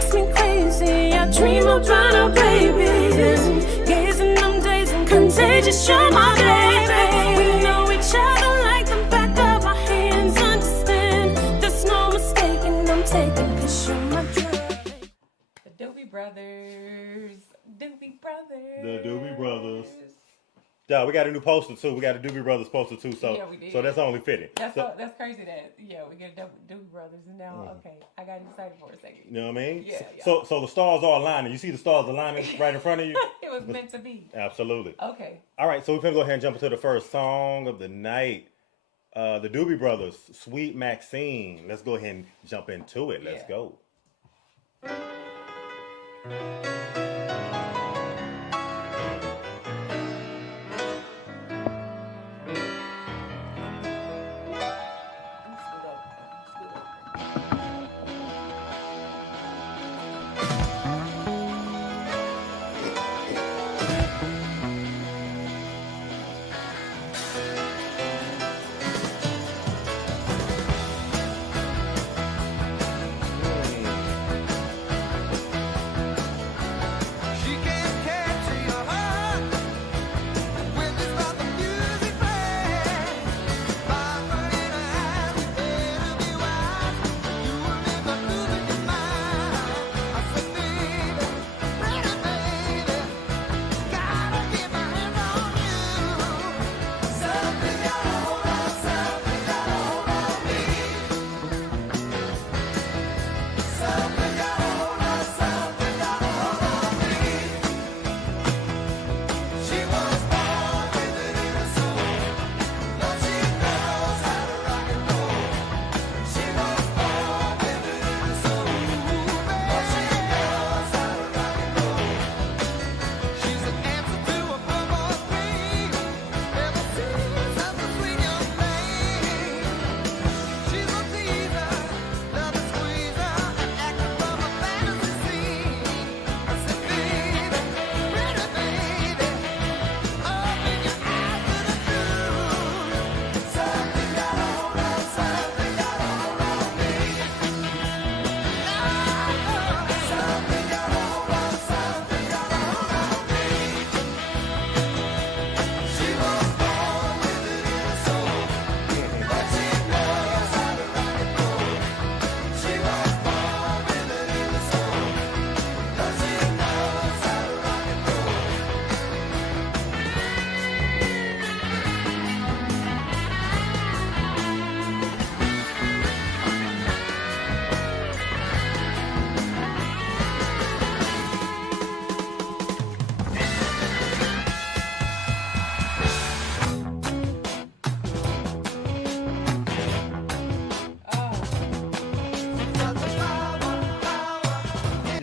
makes me crazy. I dream about our babies. Gazing them days and contagious, you're my baby. We know each other like the back of our hands. Understand, there's no mistaking, I'm taking, 'cause you're my drug. The Doobie Brothers. Doobie Brothers. The Doobie Brothers. Yeah, we got a new poster too. We got a Doobie Brothers poster too. So, yeah, we did. So that's only fitting. That's crazy that we get Doobie Brothers, and now okay, I got excited for a second. You know what I mean? Yeah. So the stars are aligning. You see the stars aligning right in front of you. It was meant to be. Absolutely. Okay. All right, so we're gonna go ahead and jump into the first song of the night. The Doobie Brothers, Sweet Maxine. Let's go ahead and jump into it. Let's go.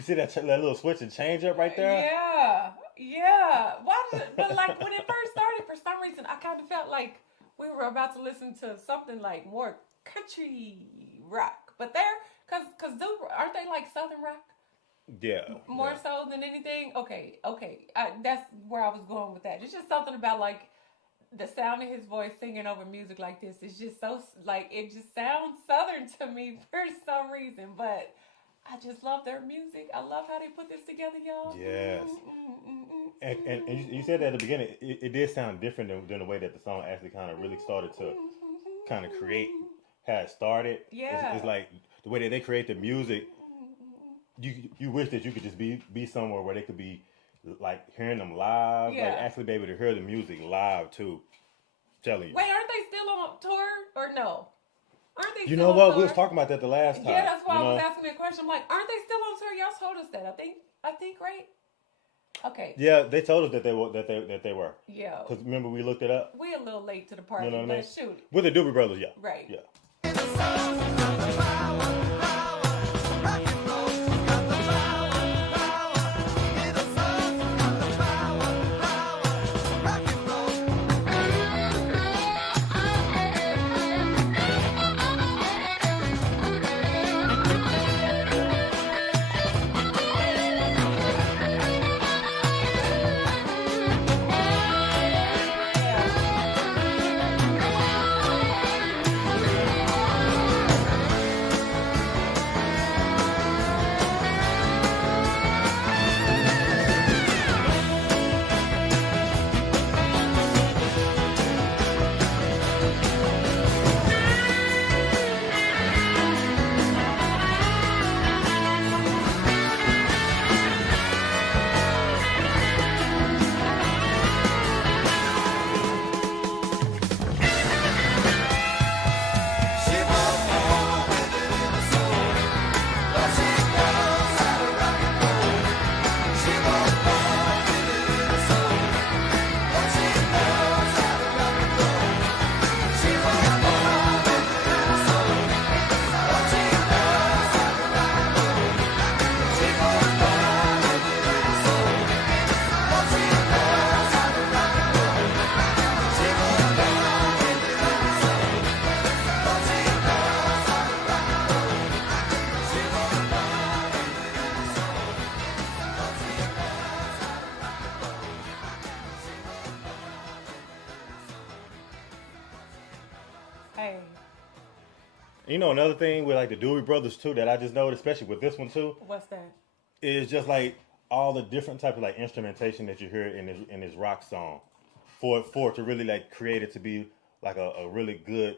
See that little switch and change up right there? Yeah. But like when it first started, for some reason, I kind of felt like we were about to listen to something like more country rock. But cause aren't they like Southern rock? Yeah. More so than anything? Okay. That's where I was going with that. It's just something about like the sound of his voice singing over music like this. It's just so, like, it just sounds Southern to me for some reason. But I just love their music. I love how they put this together, y'all. Yes. And you said that at the beginning, it did sound different than the way that the song actually kind of really started to kind of create how it started. Yeah. It's like the way that they create the music. You wish that you could just be somewhere where they could be like hearing them live, like actually be able to hear the music live too. Telling you. Wait, aren't they still on tour or no? Aren't they? You still know on what? tour? We was talking about that the last time. Yeah, that's why I was asking me a question. I'm like, aren't they still on tour? Y'all told us that. I think right. Okay. Yeah, they told us that they were. Yeah. Because remember we looked it up. We a little late to the party, You know what I mean? but shoot. With the Doobie Brothers, yeah. Right. Yeah. You know, another thing with like the Doobie Brothers too that I just noticed, especially with this one too, What's that? is just like all the different type of like instrumentation that you hear in this rock song, for it to really like create it to be like a really good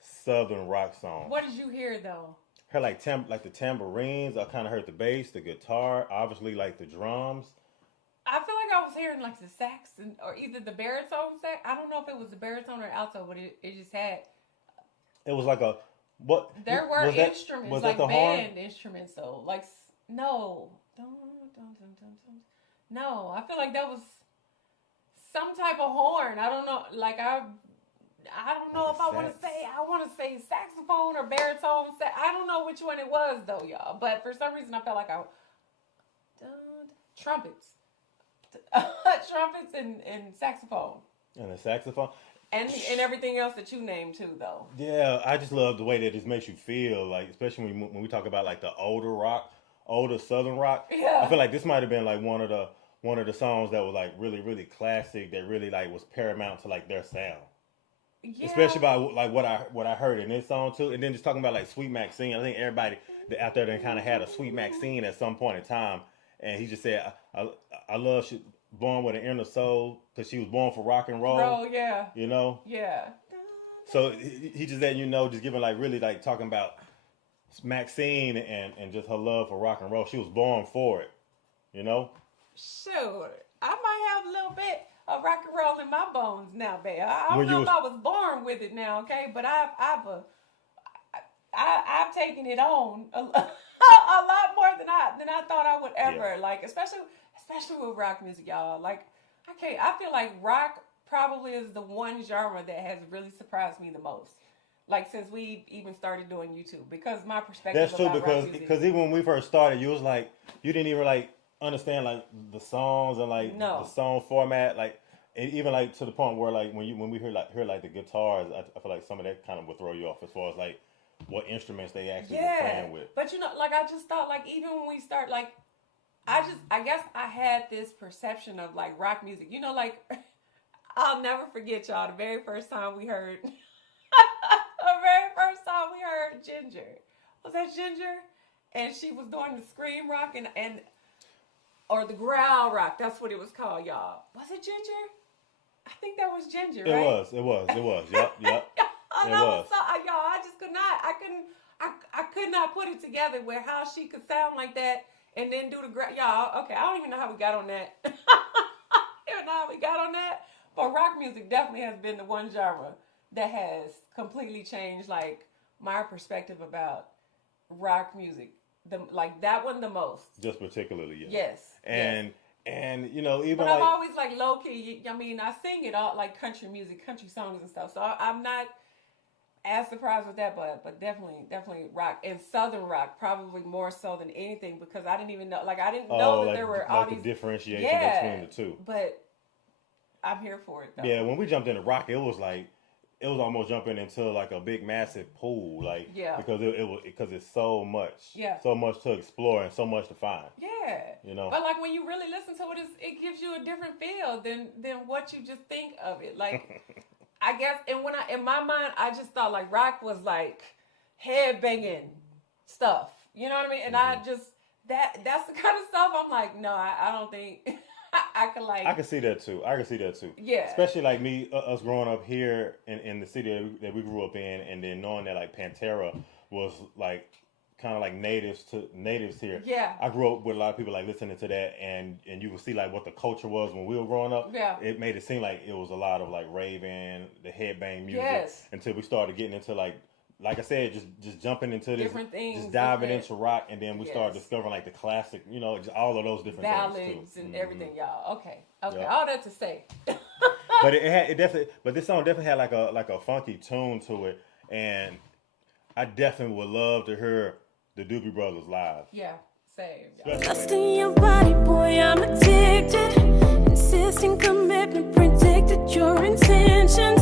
Southern rock song. What did you hear though? Heard like the tambourines. I kind of heard the bass, the guitar, obviously like the drums. I feel like I was hearing like the sax or either the baritone sax. I don't know if it was the baritone or alto, but it just had. It was like a what? There were instruments, was like that the band horn? instruments, though. Like no, no. I feel like that was some type of horn. I don't know. Like I don't know if I want to say. I want to say saxophone or baritone. I don't know which one it was though, y'all. But for some reason, I felt like trumpets. Trumpets and saxophone. And a saxophone. And everything else that you named too, though. Yeah, I just love the way that this makes you feel, like especially when we talk about like the older Southern rock. Yeah. I feel like this might have been like one of the songs that was like really really classic, that really like was paramount to like their sound. Yeah. Especially by like what I heard in this song too, and then just talking about like Sweet Maxine. I think everybody out there that kind of had a Sweet Maxine at some point in time, and he just said, "I love she born with an inner soul because she was born for rock and roll." Oh yeah. You know. Yeah. So he just letting you know, just giving like really like talking about Maxine and just her love for rock and roll. She was born for it. You know. Sure, I might have a little bit of rock and roll in my bones now, babe. I don't know if I was born with it now, okay? But I've taken it on a lot more than I thought I would ever. Yeah. Like especially with rock music, y'all. Like I feel like rock probably is the one genre that has really surprised me the most. Like since we even started doing YouTube, because my perspective. That's true, about because even when we first started, you was like you didn't even like understand like the songs and like the song format, like and even like to the point where like when we hear like the guitars, I feel like some of that kind of would throw you off as far as like what instruments they actually were playing with. But you know, like I just thought like even when we start like I guess I had this perception of like rock music. You know, like I'll never forget y'all the very first time we heard Ginger. Was that Ginger? And she was doing the scream rock and or the growl rock. That's what it was called, y'all. Was it Ginger? I think that was Ginger, right? It was. Yep. I know, y'all. I just could not. I could not put it together where how she could sound like that and then do the growl. Y'all, okay. I don't even know how we got on that. But rock music definitely has been the one genre that has completely changed like my perspective about rock music. Like that one the most. Just particularly, yeah. Yes. And you know, even but I'm always like low key. I mean, I sing it all like country music, country songs and stuff. So I'm not as surprised with that, but definitely rock and Southern rock probably more so than anything because I didn't even know. Like I didn't know that there were all these the differentiation between the two. But I'm here for it, though. Yeah, when we jumped into rock, it was almost jumping into like a big massive pool, like because because it's so much, so much to explore and so much to find. Yeah, you know. But like when you really listen to it, it gives you a different feel than what you just think of it. Like I guess, and when in my mind, I just thought like rock was like head banging stuff. You know what I mean? And I just that's the kind of stuff I'm like, no, I don't think. I can see that too. Yeah. Especially like me, us growing up here in the city that we grew up in, and then knowing that like Pantera was like kind of like natives here. Yeah. I grew up with a lot of people like listening to that, and you would see like what the culture was when we were growing up. Yeah. It made it seem like it was a lot of like raving, the headbang music. Yes. Until we started getting into like I said, just jumping into this, different things, just diving into rock, and then we started discovering like the classic, you know, just all of those different ballads things too. And everything, y'all. Okay, yep. All that to say. But this song definitely had like a funky tune to it, and I definitely would love to hear the Doobie Brothers live. Yeah, same. Lost in your body, boy, I'm addicted. Insisting commitment, predicted your intentions.